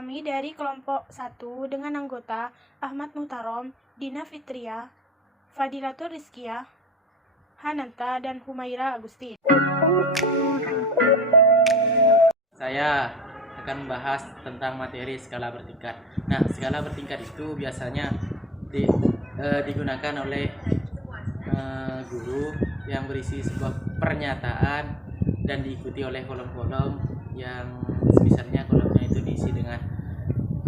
kami dari kelompok 1 dengan anggota Ahmad Muhtarom, Dina Fitria, Fadilatul Rizkia, Hananta, dan Humaira Agustin. Saya akan membahas tentang materi skala bertingkat. Nah, skala bertingkat itu biasanya digunakan oleh guru yang berisi sebuah pernyataan dan diikuti oleh kolom-kolom yang misalnya kolomnya itu diisi dengan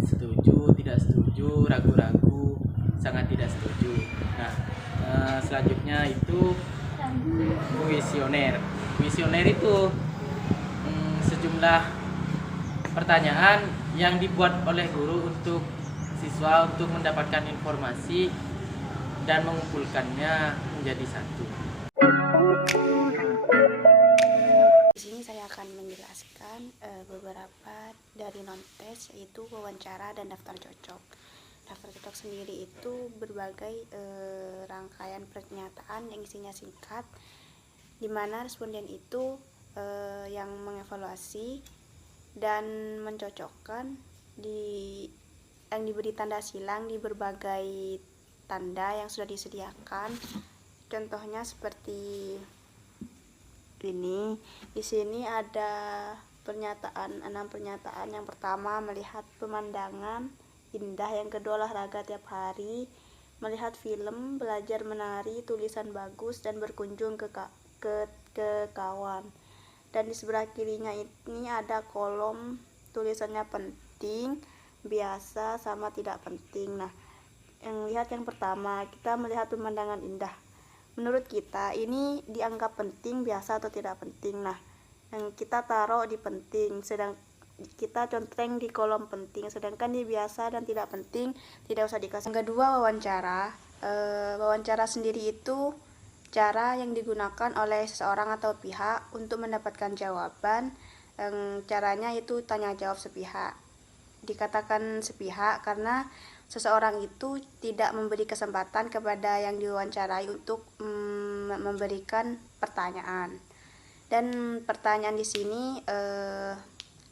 setuju, tidak setuju, ragu-ragu, sangat tidak setuju. Nah, selanjutnya itu kuesioner. Kuesioner itu sejumlah pertanyaan yang dibuat oleh guru untuk siswa untuk mendapatkan informasi dan mengumpulkannya menjadi satu. Di sini saya akan menjelaskan beberapa dari non-tes, yaitu wawancara dan daftar cocok. Daftar cocok sendiri itu berbagai rangkaian pernyataan yang isinya singkat, di mana responden itu yang mengevaluasi dan mencocokkan yang diberi tanda silang di berbagai tanda yang sudah disediakan. Contohnya seperti ini. Di sini ada 6 pernyataan. Yang pertama, melihat pemandangan indah. Yang kedua, olahraga tiap hari, melihat film, belajar menari, tulisan bagus, dan berkunjung ke kawan. Dan di sebelah kirinya ini ada kolom tulisannya penting, biasa, sama tidak penting. Nah, yang pertama, kita melihat pemandangan indah. Menurut kita ini dianggap penting, biasa, atau tidak penting. Nah, yang kita taruh di penting, sedang kita contreng di kolom penting, sedangkan di biasa dan tidak penting tidak usah dikasih. Yang kedua, wawancara. Wawancara sendiri itu cara yang digunakan oleh seseorang atau pihak untuk mendapatkan jawaban. Caranya itu tanya jawab sepihak. Dikatakan sepihak karena seseorang itu tidak memberi kesempatan kepada yang diwawancarai untuk memberikan pertanyaan. Dan pertanyaan di sini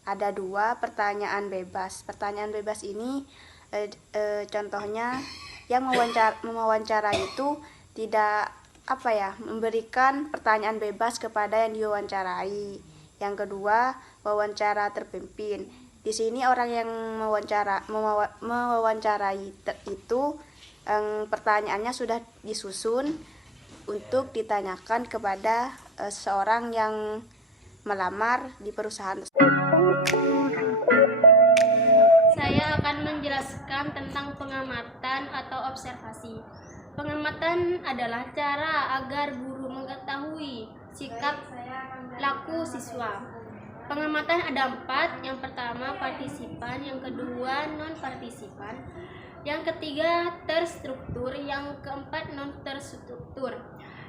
ada 2 pertanyaan bebas. Pertanyaan bebas ini contohnya yang mewawancara itu tidak memberikan pertanyaan bebas kepada yang diwawancarai. Yang kedua, wawancara terpimpin. Di sini orang yang mewawancarai itu pertanyaannya sudah disusun untuk ditanyakan kepada seorang yang melamar di perusahaan. Saya akan menjelaskan tentang pengamatan atau observasi. Pengamatan adalah cara agar guru mengetahui sikap laku siswa. Pengamatan ada 4. Yang pertama, partisipan. Yang kedua, non-partisipan. Yang ketiga, terstruktur. Yang keempat, non-terstruktur.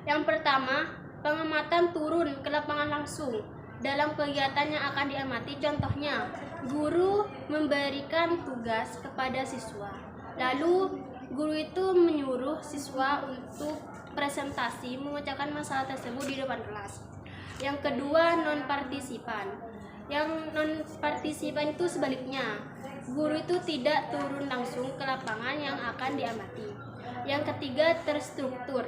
Yang pertama, pengamatan turun ke lapangan langsung dalam kegiatan yang akan diamati. Contohnya, guru memberikan tugas kepada siswa. Lalu, guru itu menyuruh siswa untuk presentasi memecahkan masalah tersebut di depan kelas. Yang kedua, non-partisipan. Yang non-partisipan itu sebaliknya, guru itu tidak turun langsung ke lapangan yang akan diamati. Yang ketiga, terstruktur.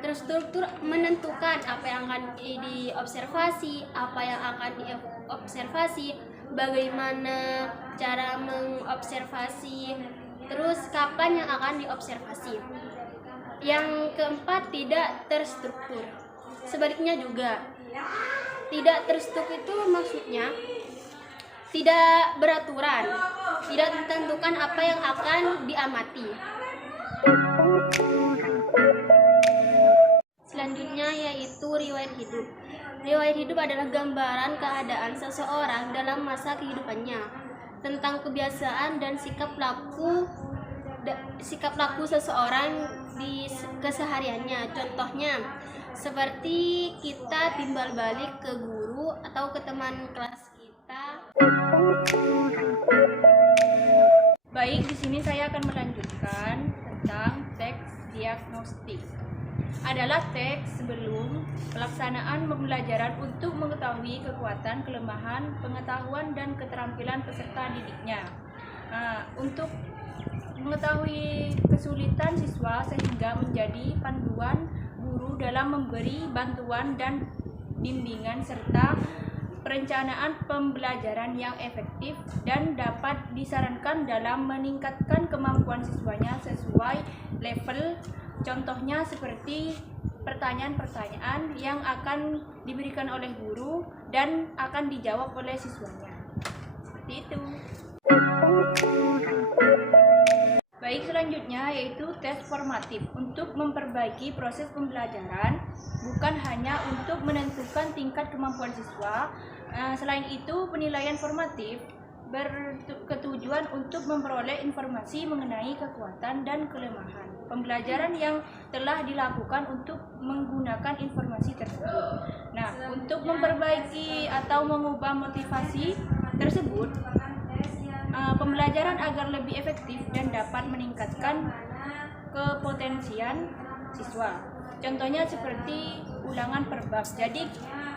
Terstruktur menentukan apa yang akan diobservasi, apa yang akan diobservasi, bagaimana cara mengobservasi, terus kapan yang akan diobservasi. Yang keempat, tidak terstruktur. Sebaliknya juga, tidak terstruktur itu maksudnya tidak beraturan, tidak ditentukan apa yang akan diamati. Selanjutnya yaitu riwayat hidup. Riwayat hidup adalah gambaran keadaan seseorang dalam masa kehidupannya, tentang kebiasaan dan sikap laku seseorang di kesehariannya. Contohnya, seperti kita timbal balik ke guru atau ke teman kelas kita. Baik, di sini saya akan melanjutkan tentang teks diagnostik. adalah teks sebelum pelaksanaan pembelajaran untuk mengetahui kekuatan, kelemahan, pengetahuan, dan keterampilan peserta didiknya. Untuk mengetahui kesulitan siswa sehingga menjadi panduan guru dalam memberi bantuan dan bimbingan serta perencanaan pembelajaran yang efektif dan dapat disarankan dalam meningkatkan kemampuan siswanya sesuai level. Contohnya seperti pertanyaan-pertanyaan yang akan diberikan oleh guru dan akan dijawab oleh siswanya. Seperti itu. Baik, selanjutnya yaitu tes formatif untuk memperbaiki proses pembelajaran, bukan hanya untuk menentukan tingkat kemampuan siswa. Selain itu, penilaian formatif berketujuan untuk memperoleh informasi mengenai kekuatan dan kelemahan pembelajaran yang telah dilakukan untuk menggunakan informasi tersebut. Nah, untuk memperbaiki atau mengubah motivasi tersebut, pembelajaran agar lebih efektif dan dapat meningkatkan kepotensian siswa. Contohnya seperti ulangan per bab. Jadi,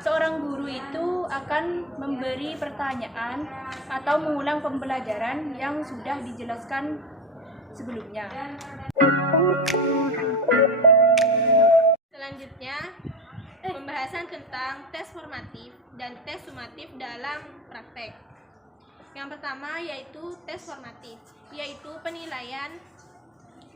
seorang guru itu akan memberi pertanyaan atau mengulang pembelajaran yang sudah dijelaskan sebelumnya. Selanjutnya, pembahasan tentang tes formatif dan tes sumatif dalam praktek. Yang pertama yaitu tes formatif, yaitu penilaian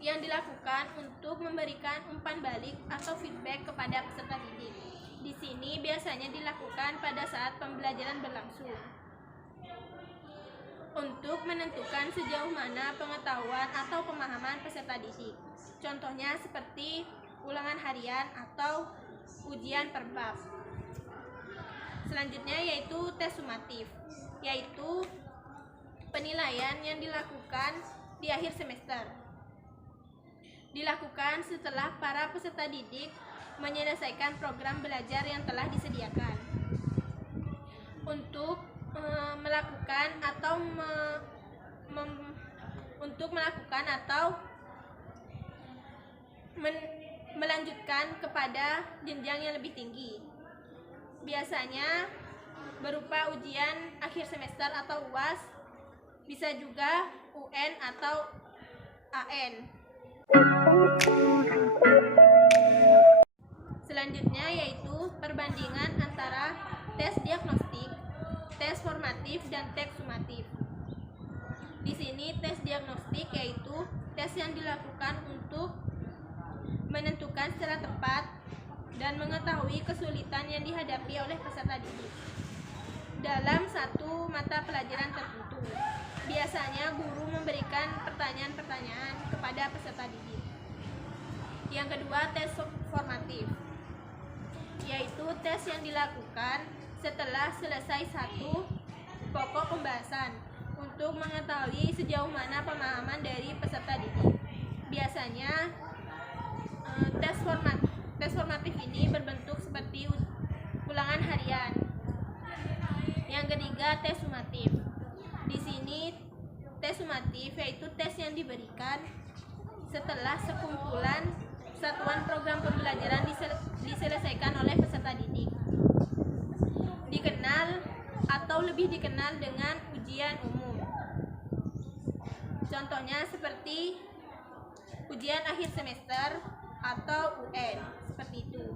yang dilakukan untuk memberikan umpan balik atau feedback kepada peserta didik. Di sini biasanya dilakukan pada saat pembelajaran berlangsung untuk menentukan sejauh mana pengetahuan atau pemahaman peserta didik. Contohnya seperti ulangan harian atau ujian per bab. Selanjutnya yaitu tes sumatif, yaitu penilaian yang dilakukan di akhir semester. Dilakukan setelah para peserta didik menyelesaikan program belajar yang telah disediakan. Untuk melakukan atau melanjutkan kepada jenjang yang lebih tinggi. Biasanya berupa ujian akhir semester atau UAS, bisa juga UN atau AN. Selanjutnya yaitu perbandingan antara tes diagnostik, tes formatif, dan tes sumatif. Di sini tes diagnostik yaitu tes yang dilakukan untuk menentukan secara tepat dan mengetahui kesulitan yang dihadapi oleh peserta didik dalam satu mata pelajaran tertentu. Biasanya guru memberikan pertanyaan-pertanyaan kepada peserta didik. Yang kedua, tes formatif, yaitu tes yang dilakukan setelah selesai satu pokok pembahasan untuk mengetahui sejauh mana pemahaman dari peserta didik. Biasanya tes formatif ini berbentuk seperti ulangan harian. Yang ketiga, tes sumatif. Di sini tes sumatif yaitu tes yang diberikan setelah sekumpulan satuan program pembelajaran diselesaikan oleh peserta didik. Dikenal atau lebih dikenal dengan ujian umum. Contohnya seperti ujian akhir semester atau UN, seperti itu.